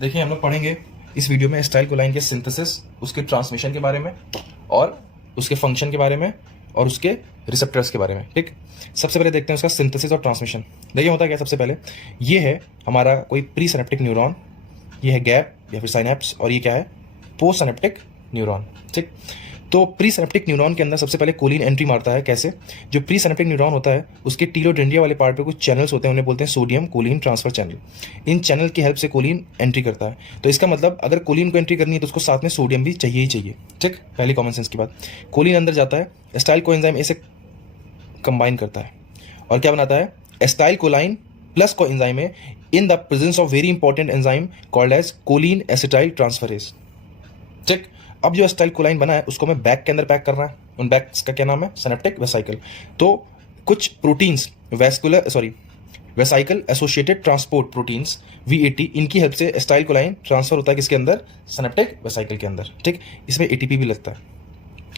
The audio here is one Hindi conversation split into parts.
देखिए हम लोग पढ़ेंगे इस वीडियो में एसिटाइलकोलाइन के सिंथेसिस, उसके ट्रांसमिशन के बारे में और उसके फंक्शन के बारे में और उसके रिसेप्टर्स के बारे में। ठीक, सबसे पहले देखते हैं उसका सिंथेसिस और ट्रांसमिशन। देखिए होता क्या, सबसे पहले ये है हमारा कोई प्री सिनेप्टिक न्यूरॉन, ये है गैप या फिर साइनेप्स, और ये क्या है पोस्ट सिनेप्टिक न्यूरॉन। ठीक, तो प्री सिनेप्टिक न्यूरॉन के अंदर सबसे पहले कोलिन एंट्री मारता है। कैसे? जो प्री सिनेप्टिक न्यूरॉन होता है उसके टीलोडेंड्रिया वाले पार्ट पे कुछ चैनल्स होते हैं, उन्हें बोलते हैं सोडियम कोलिन ट्रांसफर चैनल। इन चैनल की हेल्प से कोलिन एंट्री करता है। तो इसका मतलब अगर कोलिन को एंट्री करनी है तो उसको साथ में सोडियम भी चाहिए ही चाहिए। ठीक, पहली कॉमन सेंस की बात। कोलिन अंदर जाता है, एसिटाइल कोएंजाइम ए से कंबाइन करता है और क्या बनाता है acetylcholine plus coenzyme A in the presence of very important enzyme called as choline acetyl transferase. ठीक, अब जो एसिटाइलकोलाइन बना है उसको मैं बैग के अंदर पैक करना है। उन बैग्स का क्या नाम है? Synaptic vesicle. तो कुछ proteins vesicle associated transport proteins VAT, इनकी हेल्प से एसिटाइलकोलाइन ट्रांसफर होता है किसके अंदर? सिनेप्टिक वेसाइकल के अंदर। ठीक, इसमें ATP भी लगता है।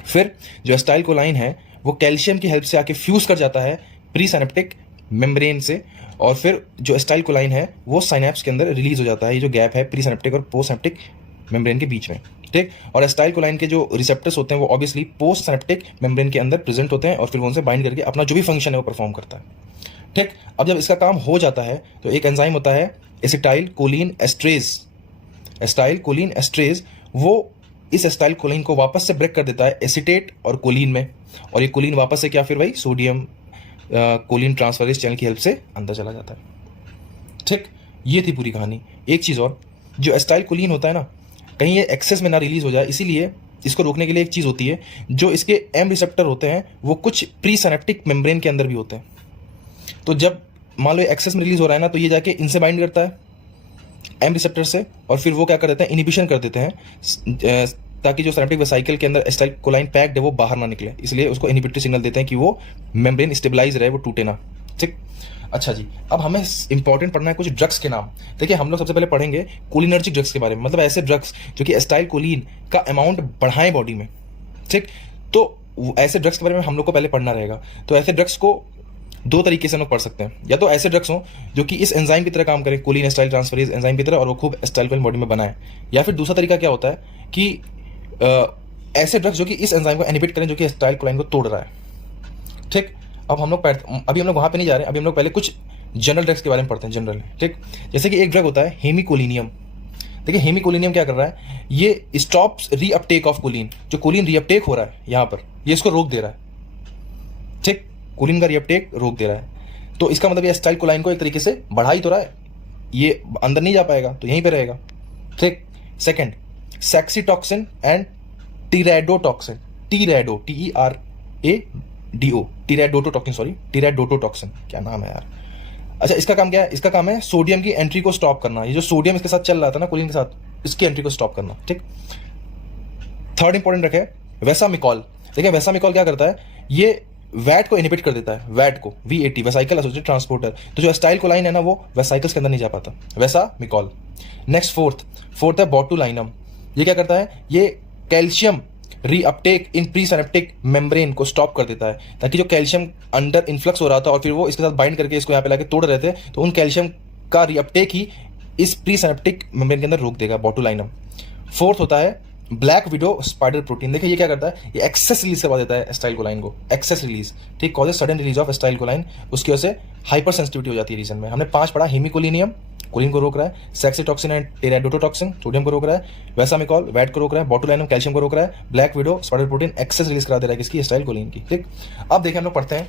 फिर जो एसिटाइलकोलाइन है वो कैल्शियम की हेल्प से आके फ्यूज कर जाता है प्री सिनेप्टिक मेम्ब्रेन से, और फिर जो एसिटाइलकोलाइन है वो साइनेप्स के अंदर रिलीज हो जाता है। ये जो गैप है प्री सिनेप्टिक और पोस्ट सिनेप्टिक मेम्ब्रेन के बीच में। ठीक, और एसिटाइलकोलाइन के जो रिसेप्टर्स होते हैं वो ऑब्वियसली पोस्ट सिनेप्टिक मेम्ब्रेन के अंदर प्रेजेंट होते हैं और फिर वो उनसे बाइंड करके अपना जो भी फंक्शन है वो परफॉर्म करता है। ठीक, अब जब इसका काम हो जाता है तो एक एंजाइम होता है एसिटाइलकोलिन एस्ट्रेज। एसिटाइलकोलिन एस्ट्रेज वो इस एसिटाइलकोलिन को वापस से ब्रेक कर देता है एसिटेट और कोलिन में, और ये कोलिन वापस से क्या फिर वही सोडियम कोलिन ट्रांसफरेज चैनल की हेल्प से अंदर चला जाता है। ठीक, ये थी पूरी कहानी। एक चीज़ और, जो एसिटाइलकोलिन होता है ना, कहीं ये एक्सेस में ना रिलीज हो जाए, इसीलिए इसको रोकने के लिए एक चीज़ होती है, जो इसके M रिसेप्टर होते हैं वो कुछ प्री सिनेप्टिक मेम्ब्रेन के अंदर भी होते हैं। तो जब मान लो एक्सेस में रिलीज हो रहा है ना, तो ये जाके इनसे बाइंड करता है M रिसेप्टर से, और फिर वो क्या कर देते हैं इनहिबिशन कर देते हैं ताकि जो सिनेप्टिक वेसाइकल के अंदर एसिटाइलकोलाइन पैक्ड है वो बाहर ना निकले, इसलिए उसको इनहिबिटरी सिग्नल देते हैं कि वो मेम्ब्रेन स्टेबलाइज रहे, वो टूटे ना। ठीक, अच्छा जी, अब हमें इंपॉर्टेंट पढ़ना है कुछ ड्रग्स के नाम। देखिए हम लोग सबसे पहले पढ़ेंगे कोलिनर्जिक ड्रग्स के बारे में, मतलब ऐसे ड्रग्स जो कि एसिटाइलकोलिन का अमाउंट बढ़ाएं बॉडी में। ठीक, तो ऐसे ड्रग्स के बारे में हम लोग को पहले पढ़ना रहेगा। तो ऐसे ड्रग्स को दो तरीके से हम लोग पढ़ सकते हैं, या तो ऐसे ड्रग्स हों जो कि इस एंजाइम की तरह काम करें, कोलिन एसिटाइल ट्रांसफरेज एंजाइम की तरह, और वो खूब एसिटाइलकोलिन बॉडी में बनाए, या फिर दूसरा तरीका क्या होता है कि ऐसे ड्रग्स जो कि इस एंजाइम को इनहिबिट करें जो कि एसिटाइलकोलाइन को तोड़ रहा है। ठीक, अब हम लोग अभी हम लोग वहाँ पे नहीं जा रहे हैं, अभी हम लोग पहले कुछ जनरल ड्रग्स के बारे में पढ़ते हैं जनरल। ठीक, जैसे कि एक ड्रग होता है हेमिकोलिनियम। देखिए हेमिकोलिनियम क्या कर रहा है, ये स्टॉप्स रीअपटेक ऑफ कोलिन। जो कोलिन रीअपटेक हो रहा है यहाँ पर, ये इसको रोक दे रहा है। ठीक, कोलिन का रीअपटेक रोक दे रहा है, तो इसका मतलब ये एसिटाइलकोलाइन को एक तरीके से बढ़ा ही तो रहा है, ये अंदर नहीं जा पाएगा तो यहीं पे रहेगा। ठीक, सेकंड सेक्सीटॉक्सिन एंड टीरेडोटॉक्सिन। टीरेडो TERADO टीरेडोटोटॉक्सिन, सॉरी टीरेडोटोटॉक्सिन, क्या नाम है यार। अच्छा, इसका काम क्या है? इसका काम है सोडियम की एंट्री को स्टॉप करना। ये जो सोडियम इसके साथ चल रहा था ना कोलिन के साथ, इसकी एंट्री को स्टॉप करना। ठीक, थर्ड इंपॉर्टेंट रखे वेसामिकॉल। देखिए वेसामिकॉल क्या करता है, ये वैट को इनहिबिट कर देता है, वैट को VAT वेसाइकल एसोसिएटेड ट्रांसपोर्टर। तो जो एसिटाइलकोलाइन है ना वो वेसाइकल्स के अंदर नहीं जा पाता, वेसामिकॉल। नेक्स्ट फोर्थ है बोटुलाइनम। ये क्या करता है, ये कैल्शियम रीअपटेक इन प्री सिनेप्टिक मेम्ब्रेन को स्टॉप कर देता है, ताकि जो कैल्शियम अंडर इन्फ्लक्स हो रहा था और फिर वो इसके साथ बाइंड करके इसको यहाँ पे लाके तोड़ रहे थे, तो उन कैल्शियम का रीअपटेक ही इस प्री सिनेप्टिक मेम्ब्रेन के अंदर रोक देगा, बोटुलाइनम। फोर्थ होता है ब्लैक विडो स्पाइडर प्रोटीन। देखिए ये क्या करता है, ये एक्सेस रिलीज करवा देता है एसिटाइलकोलाइन को, एक्सेस रिलीज। ठीक, causes sudden release of acetylcholine, उसकी वजह से हाइपर सेंसिटिविटी हो जाती है रीजन में। हमने 5 पढ़ा, हेमिकोलिनियम कोलिन को रोक रहा है, सेक्सीटॉक्सिन एंड टेराडोटोटॉक्सिन सोडियम को रोक रहा है, वेसामिकॉल वैट को रोक रहा है, बोटुलाइनम कैल्शियम को रोक रहा है, black widow spider protein excess release करा दे रहा है किसकी? एसिटाइलकोलिन की। ठीक, अब देखें हम लोग पढ़ते हैं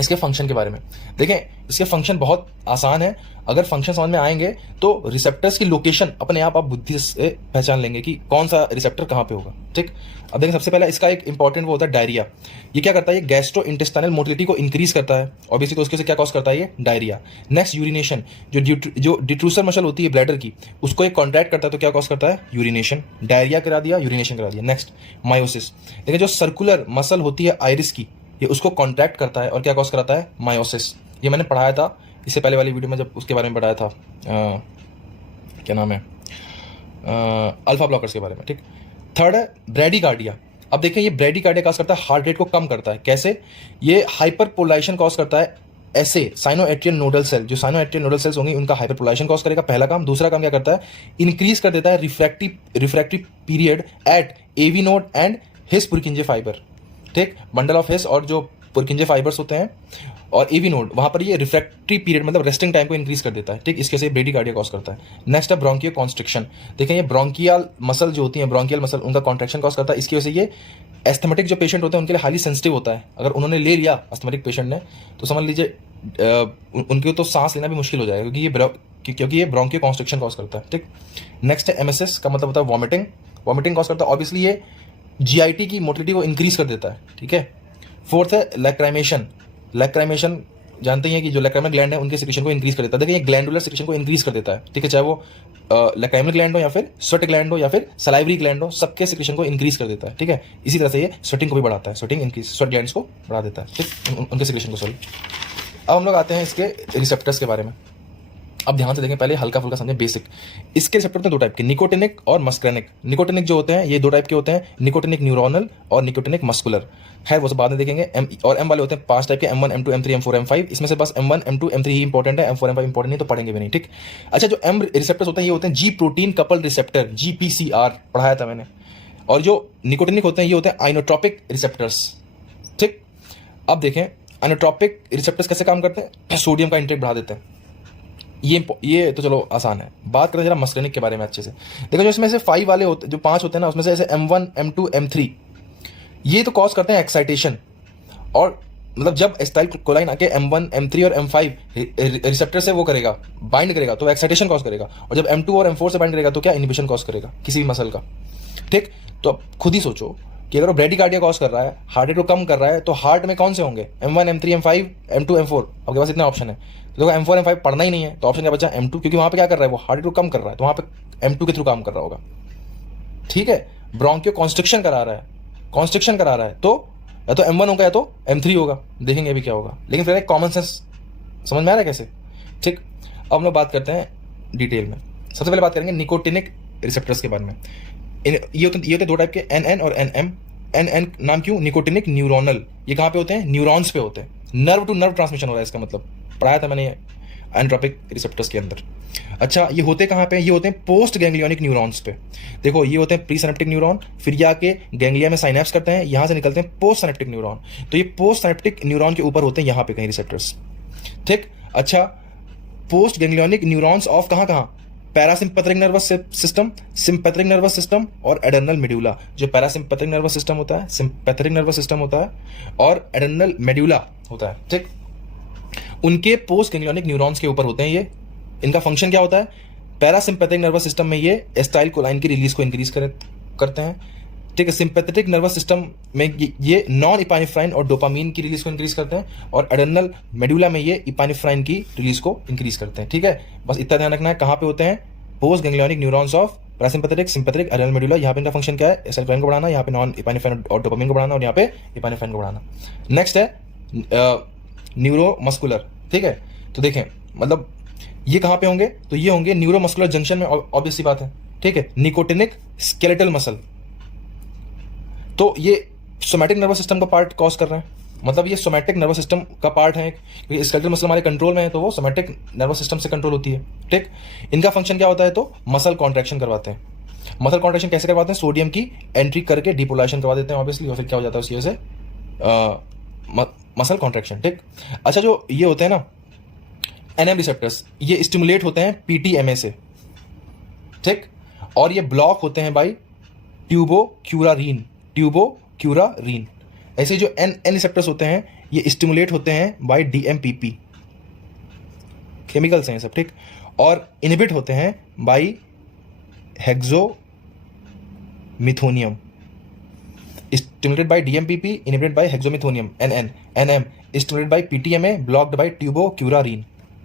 इसके फंक्शन के बारे में। देखें इसके फंक्शन बहुत आसान है, अगर फंक्शन समझ में आएंगे तो रिसेप्टर्स की लोकेशन अपने आप बुद्धि से पहचान लेंगे कि कौन सा रिसेप्टर कहाँ पे होगा। ठीक, अब देखें सबसे पहला इसका एक इंपॉर्टेंट वो होता है डायरिया। ये क्या करता है, ये गैस्ट्रो इंटेस्टाइनल मोटिलिटी को इंक्रीज करता है, ऑब्वियसली तो उसके से क्या कॉज करता है ये डायरिया। नेक्स्ट यूरिनेशन, जो डिट्रूसर मसल होती है ब्लैडर की, उसको एक कॉन्ट्रैक्ट करता है तो क्या कॉज करता है यूरिनेशन। डायरिया करा दिया, यूरिनेशन करा दिया। Next miosis. देखिए जो सर्कुलर मसल होती है आइरिस की, ये उसको कॉन्ट्रैक्ट करता है और क्या कॉज कराता है मायोसिस। ये मैंने पढ़ाया था इससे पहले वाली वीडियो में जब उसके बारे में पढ़ाया था, क्या नाम है, अल्फा ब्लॉकर्स के बारे में। ठीक, थर्ड है ब्रेडिकार्डिया। अब देखिए ये ब्रेडिकार्डिया कॉज करता है हार्ट रेट को कम करता है। कैसे? ये हाइपर पोलराइजेशन कॉज करता है ऐसे साइनोएट्रियल नोडल सेल, जो साइनोएट्रियल नोडल सेल्स होंगे उनका हाइपरपोलाइजेशन कॉज करेगा, पहला काम। दूसरा काम क्या करता है, इंक्रीज कर देता है refractory period at AV node and His Purkinje fibre, ठीक, बंडल ऑफ हिस और जो पुरकिंजे फाइबर्स होते हैं और एवी नोड, वहां पर ये रिफ्रैक्टरी पीरियड मतलब रेस्टिंग टाइम को इंक्रीज कर देता है, ठीक, इसके से ब्रेडिकार्डिया कॉज करता है। नेक्स्ट है ब्रोंकियो कॉन्स्ट्रिक्शन। देखें ये ब्रोंकियल मसल जो होती है, ब्रोंकियल मसल, उनका कॉन्ट्रैक्शन कॉज करता है। इसकी वजह से ये एस्थमेटिक जो पेशेंट होते हैं उनके लिए हाईली सेंसिटिव होता है। अगर उन्होंने ले लिया एस्थमेटिक पेशेंट ने, तो समझ लीजिए उनके तो सांस लेना भी मुश्किल हो जाएगा, क्योंकि ये ब्रोंकियो कॉन्स्ट्रिक्शन कॉज करता है, ठीक। नेक्स्ट है एमएसएस का मतलब होता है वॉमिटिंग, वॉमिटिंग कॉज करता है। ऑब्वियसली ये जीआईटी की मोटिलिटी को इंक्रीज कर देता है, ठीक है। फोर्थ है लैक्राइमेशन। लैक्राइमेशन जानते ही हैं कि जो लैक्राइमल ग्लैंड है उनके सिक्रेशन को इंक्रीज कर देता है। देखिए ये ग्लैंडुलर सिक्रेशन को इंक्रीज कर देता है, ठीक है, चाहे वो लैक्राइमल ग्लैंड हो या फिर स्वेट ग्लैंड हो या फिर सलाइवरी ग्लैंड हो, सबके सिक्रेशन को इंक्रीज कर देता है, ठीक है। इसी तरह से ये स्वेटिंग को भी बढ़ाता है, स्वेटिंग इंक्रीज, स्वेट ग्लैंड्स को बढ़ा देता है, ठीक, उनके सिक्रेशन को, सॉरी। अब हम लोग आते हैं इसके रिसेप्टर्स के बारे में। अब ध्यान से देखें, पहले हल्का फुल्का समझें बेसिक। इसके रिसेप्टर होते हैं दो टाइप के, निकोटिनिक और मस्क्रेनिक। निकोटिनिक जो होते हैं ये दो टाइप के होते हैं, निकोटिनिक न्यूरोनल और निकोटिनिक मस्कुलर है, वो सब बाद में देखेंगे। एम और एम वाले होते हैं 5 टाइप के, M1 M2 M3 M4 M5। इसमें से बस M1 M2 M3 ही इंपॉर्टेंट है, M4 M5 इंपॉर्टेंट नहीं, तो पढ़ेंगे भी नहीं, ठीक। अच्छा, जो एम रिसेप्टर्स होते हैं ये होते हैं जी प्रोटीन कपल रिसेप्टर, GPCR पढ़ाया था मैंने। और जो निकोटिनिक होते हैं ये होते हैं आइनोट्रोपिक रिसेप्टर्स, ठीक। अब देखें आइनोट्रोपिक रिसेप्टर्स कैसे काम करते हैं, सोडियम का इंटेक बढ़ा देते हैं। ये तो चलो आसान है। बात करें जरा मस्क्रेनिक के बारे में अच्छे से। देखो जो इसमें से 5 वाले होते, जो 5 होते हैं ना, उसमें से ऐसे M1 M2 M3 ये तो कॉज करते हैं एक्साइटेशन। और मतलब जब एसिटाइल कोलाइन आके M1 M3 और M5 रिसेप्टर से वो करेगा, बाइंड करेगा, तो एक्साइटेशन कॉज करेगा। और जब M2 और M4 से बाइंड करेगा तो क्या, इनहिबिशन कॉज करेगा किसी भी मसल का, ठीक। तो अब खुद ही सोचो कि अगर वो ब्रेडिकार्डिया कॉज कर रहा है, हार्ट रेट को कम कर रहा है, तो हार्ट में कौन से होंगे, M1 M3 M5 M2 M4। आपके पास इतने ऑप्शन है, तो देखो M4 M5 पढ़ना ही नहीं है, तो ऑप्शन क्या बचा, M2, क्योंकि वहां पे क्या कर रहा है, वो हार्ट रेट को कम कर रहा है, तो वहां पे M2 के थ्रू काम कर रहा होगा, ठीक है। ब्रोंकियो कॉन्स्ट्रिक्शन करा रहा है, कॉन्स्ट्रिक्शन करा रहा है, तो या तो M1 होगा या तो M3 होगा, देखेंगे अभी क्या होगा। लेकिन फिर एक कॉमन सेंस समझ में आ रहा है कैसे, ठीक। अब हम लोग बात करते हैं डिटेल में। सबसे पहले बात करेंगे निकोटिनिक रिसेप्टर्स के बारे में। ये होते दो टाइप के, NN और NM। NN नाम क्यों, निकोटिनिक न्यूरोनल। ये कहाँ पे होते हैं, न्यूरॉन्स पे होते हैं, नर्व टू नर्व ट्रांसमिशन हो रहा है, इसका मतलब पढ़ाया था मैंने एंट्रोपिक रिसेप्टर्स के अंदर। अच्छा, ये होते कहाँ पे, ये होते हैं पोस्ट गैंग्लियोनिक न्यूरॉन्स पे। देखो ये होते हैं प्री सिनेप्टिक न्यूरॉन, फिर ये आके गैंग्लिया में साइनेप्स करते हैं, यहाँ से निकलते हैं पोस्ट सिनेप्टिक न्यूरॉन। तो ये पोस्ट सिनेप्टिक न्यूरॉन के ऊपर होते हैं यहाँ पे कहीं रिसेप्टर्स, ठीक। अच्छा, पोस्ट गैंग्लियोनिक न्यूरॉन्स ऑफ कहाँ कहाँ, parasympathetic nervous system, sympathetic nervous system और एडर्नल मेडुला। जो पैरासिम्पैथेटिक नर्वस सिस्टम होता है, सिम्पैथेटिक नर्वस सिस्टम होता है और एडर्नल मेडुला होता है, ठीक। उनके पोस्ट गैंग्लियोनिक न्यूरॉन्स के ऊपर होते हैं ये। इनका फंक्शन क्या होता है, पैरासिम्पैथेटिक नर्वस सिस्टम में ये एसिटाइल कोलाइन की रिलीज को इंक्रीज करते हैं, ठीक है। सिंपैथेटिक नर्वस सिस्टम में ये नॉन इपाइनेफ्राइन और डोपामीन की रिलीज को इंक्रीज करते हैं, और एडर्नल मेडुला में ये इपाइनेफ्राइन की रिलीज को इंक्रीज करते हैं, ठीक है। बस इतना ध्यान रखना है, कहाँ पे होते हैं, post ganglionic neurons of parasympathetic, sympathetic, adrenal medulla. यहाँ पे इनका फंक्शन क्या है, एसिटाइल को बढ़ाना, यहाँ पे नॉन इपाइनेफ्राइन और डोपामीन को बढ़ाना, और यहाँ पे इपाइनेफ्राइन को बढ़ाना। नेक्स्ट है न्यूरोमस्कुलर, ठीक है। तो देखें मतलब ये कहाँ पे होंगे, तो ये होंगे न्यूरोमस्कुलर जंक्शन में, ऑब्वियस सी बात है, ठीक है। निकोटिनिक स्केलेटल मसल, तो ये सोमैटिक नर्वस सिस्टम का पार्ट कॉज कर रहे हैं, मतलब ये सोमैटिक नर्वस सिस्टम का पार्ट है, क्योंकि स्केलेटल मसल हमारे कंट्रोल में है, तो वो सोमैटिक नर्वस सिस्टम से कंट्रोल होती है, ठीक। इनका फंक्शन क्या होता है, तो मसल कॉन्ट्रैक्शन करवाते हैं। मसल कॉन्ट्रैक्शन कैसे करवाते हैं, सोडियम की एंट्री करके डिपोलाइजेशन करवा देते हैं ऑब्वियसली, और फिर क्या हो जाता है उसकी वजह से मसल कॉन्ट्रैक्शन, ठीक। अच्छा, जो ये होते हैं ना NM रिसेप्टर्स, ये स्टिमुलेट होते हैं PTMA से, ठीक। और ये ब्लॉक होते हैं बाई ट्यूबोक्यूरारीन, ट्यूबोक्यूरारीन। ऐसे जो N रिसेप्टर्स होते हैं ये स्टिमुलेट होते हैं बाय DMPP, केमिकल्स हैं सब, ठीक। और इनहिबिट होते हैं bye हेक्सोमिथोनियम, stimulated by DMPP, inhibited by hexometonium, NM, stimulated by PTMA, blocked by ट्यूबोक्यूरारीन,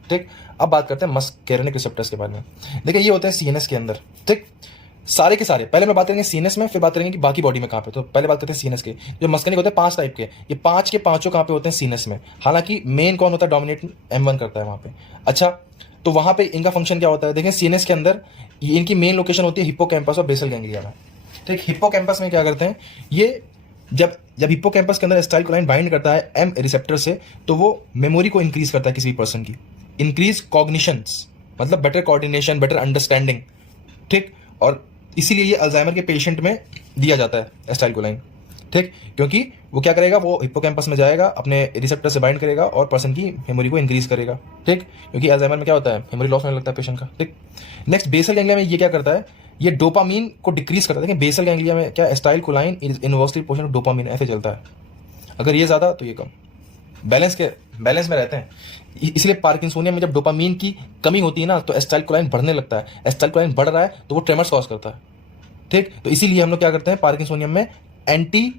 ठीक। अब बात करते हैं मस्केरेनिक रिसेप्टर्स के बारे में। देखिए ये होते हैं CNS के अंदर, ठीक, सारे के सारे। पहले मैं बात करेंगे CNS में, फिर बात करेंगे कि बाकी बॉडी में कहाँ पे। तो पहले बात करते हैं CNS के। जो मस्केरेनिक होते हैं 5 टाइप के, ये 5 के 5 कहाँ पे होते हैं, CNS में। हालांकि मेन कौन होता है, डोमिनेट M1 करता है वहाँ पे। अच्छा, तो वहाँ पे इनका फंक्शन क्या होता है, देखें CNS के अंदर इनकी मेन लोकेशन होती है हिप्पोकैम्पस और बेसल गैंग्लिया में, ठीक। हिप्पोकैम्पस में क्या करते हैं, ये जब जब हिप्पोकैम्पस के अंदर एसिटाइलकोलाइन बाइंड करता है एम रिसेप्टर से, तो वो मेमोरी को इंक्रीज करता है किसी भी पर्सन की, इंक्रीज कॉग्निशंस, मतलब बेटर कोऑर्डिनेशन, बेटर अंडरस्टैंडिंग, ठीक। और इसीलिए ये अल्जाइमर के पेशेंट में दिया जाता है एसिटाइलकोलाइन, ठीक, क्योंकि वो क्या करेगा, वो हिप्पोकैम्पस में जाएगा, अपने रिसेप्टर से बाइंड करेगा और पर्सन की मेमोरी को इंक्रीज करेगा, ठीक, क्योंकि अल्जाइमर में क्या होता है, मेमोरी लॉस होने लगता है पेशेंट का, ठीक। नेक्स्ट बेसल गैंग्लिया में ये क्या करता है, ये डोपामीन को डिक्रीज करता है। देखिए बेसल गैंग्लिया में क्या, acetylcholine is inversely portion of dopamine, ऐसे चलता है, अगर ये ज्यादा तो ये कम, बैलेंस में रहते हैं। इसलिए पार्किंसोनिया में जब डोपामीन की कमी होती है ना, तो एसिटाइलकोलाइन बढ़ने लगता है, एसिटाइलकोलाइन बढ़ रहा है तो वो ट्रेमर्स कॉज करता है, ठीक। तो इसीलिए हम लोग क्या करते हैं, पार्किंसोनियम में एंटी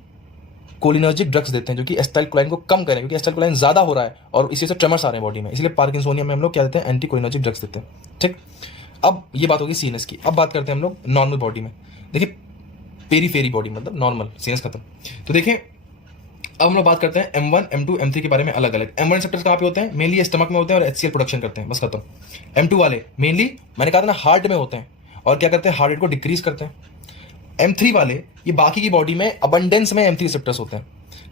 कोलिनर्जिक ड्रग्स देते हैं जो कि एसिटाइलकोलाइन को कम करें, क्योंकि एसिटाइलकोलाइन ज्यादा हो रहा है और इसी से ट्रेमर्स आ रहे हैं बॉडी में, इसलिए पार्किंसोनियम में हम लोग क्या देते हैं, एंटी कोलिनर्जिक ड्रग्स देते हैं, ठीक। अब ये बात होगी सीनस की। अब बात करते हैं हम लोग नॉर्मल बॉडी में। देखिए पेरीफेरी बॉडी मतलब नॉर्मल, सीनस खत्म। तो देखिए अब हम लोग बात करते हैं M1, M2, M3 के बारे में अलग अलग। M1 रिसेप्टर्स कहाँ पे होते हैं, मेनली स्टमक में होते हैं और HCl प्रोडक्शन करते हैं, बस खत्म। M2 वाले मेनली मैंने कहा था ना हार्ट में होते हैं और क्या करते हैं, हार्ट रेट को डिक्रीज करते हैं। M3 वाले ये बाकी की बॉडी में अबंडेंस में M3 रिसेप्टर्स होते हैं।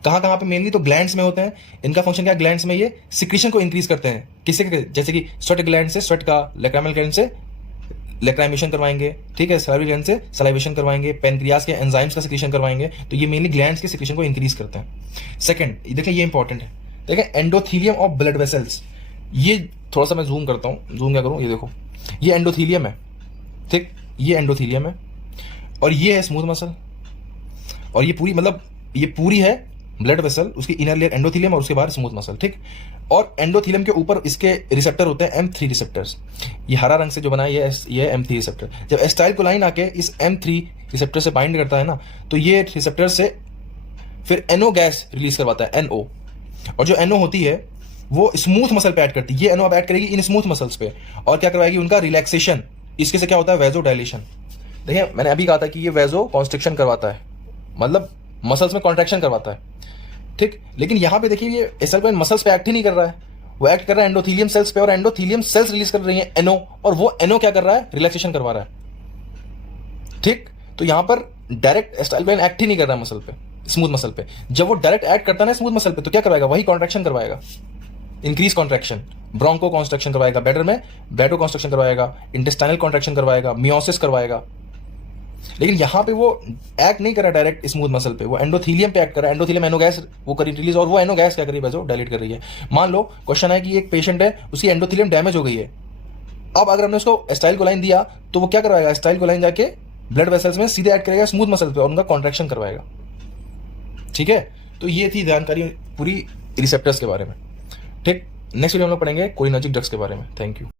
कहाँ कहाँ पे, मेनली तो ग्लैंड्स में होते हैं। इनका फंक्शन क्या है, ग्लैंड्स में ये सिक्रीशन को इंक्रीज करते हैं, किससे, जैसे कि स्वेट ग्लैंड से स्वेट का, लैक्राइमल ग्लैंड से लैक्राइमेशन करवाएंगे, ठीक है, सलाइवरी ग्लैंड से सलाइवेशन करवाएंगे, पेनक्रियास के एंजाइम्स का सिक्रीशन करवाएंगे, तो ये मेनली ग्लैंड्स के सिक्रीशन को इंक्रीज करते हैं। सेकंड देखिए ये इंपॉर्टेंट है, देखिए एंडोथीलियम ऑफ ब्लड वेसल्स, ये थोड़ा सा मैं जूम करता हूँ, जूम क्या करूँ, ये देखो ये एंडोथीलियम है, ठीक, ये एंडोथीलियम है और ये है स्मूथ मसल, और ये पूरी मतलब ये पूरी है ब्लड वेसल, उसकी इनर लेयर एंडोथीलियम और उसके बाहर स्मूथ मसल, ठीक। और एंडोथीलियम के ऊपर इसके रिसेप्टर होते हैं M3 रिसेप्टर्स, ये हरा रंग से जो बना है ये M3 रिसेप्टर। जब एसिटाइलकोलाइन आके इस M3 रिसेप्टर से बाइंड करता है ना, तो ये रिसेप्टर से फिर NO गैस रिलीज करवाता है, NO, और जो NO होती है वो स्मूथ मसल पे ऐड करती है, ये NO अब ऐड करेगी इन स्मूथ मसल्स पे और क्या करवाएगी, उनका रिलैक्सेशन, इसके से क्या होता है, वेजो डायलेशन। देखिए मैंने अभी कहा था कि ये वेजो कॉन्स्ट्रिक्शन करवाता है, मतलब मसल्स में कॉन्ट्रैक्शन करवाता है, ठीक। लेकिन यहां पे देखिए ये एसिटाइलकोलाइन मसल्स पे एक्ट ही नहीं कर रहा है, वो एक्ट कर रहा है एंडोथीलियम सेल्स पे, और एंडोथीलियम सेल्स रिलीज कर रही है NO, और वो NO क्या कर रहा है, रिलैक्सेशन करवा रहा है, ठीक। तो यहां पर डायरेक्ट एसिटाइलकोलाइन एक्ट ही नहीं कर रहा है मसल पे, स्मूथ मसल पे। जब वो डायरेक्ट एक्ट करता है ना स्मूथ मसल पे, तो क्या करवाएगा, वही कॉन्ट्रैक्शन करवाएगा, इंक्रीज कॉन्ट्रैक्शन, ब्रोंको कॉन्स्ट्रक्शन करवाएगा, बेटर में बेटो कॉन्स्ट्रक्शन करवाएगा, इंटेस्टाइनल कॉन्ट्रैक्शन करवाएगा, मियोसिस करवाएगा। लेकिन यहां पे वो एक्ट नहीं कर रहा डायरेक्ट स्मूथ मसल पे, वो एंडोथीलियम पे एक्ट कर रहा है, एंडोथीलियम NO गैस वो करी रिलीज, और वो NO गैस क्या करी, वैसे डायलेट कर रही है। मान लो क्वेश्चन है कि एक पेशेंट है, उसकी एंडोथीलियम डैमेज हो गई है, अब अगर हमने उसको एसिटाइलकोलाइन दिया तो वो क्या करवाएगा, एसिटाइलकोलाइन जाके ब्लड वेसल्स में सीधे ऐड करेगा स्मूथ मसल पे और उनका कॉन्ट्रैक्शन करवाएगा, ठीक है। तो ये थी जानकारी पूरी रिसेप्टर्स के बारे में, ठीक। नेक्स्ट वीडियो हम लोग पढ़ेंगे कोलिनर्जिक ड्रग्स के बारे में। Thank you.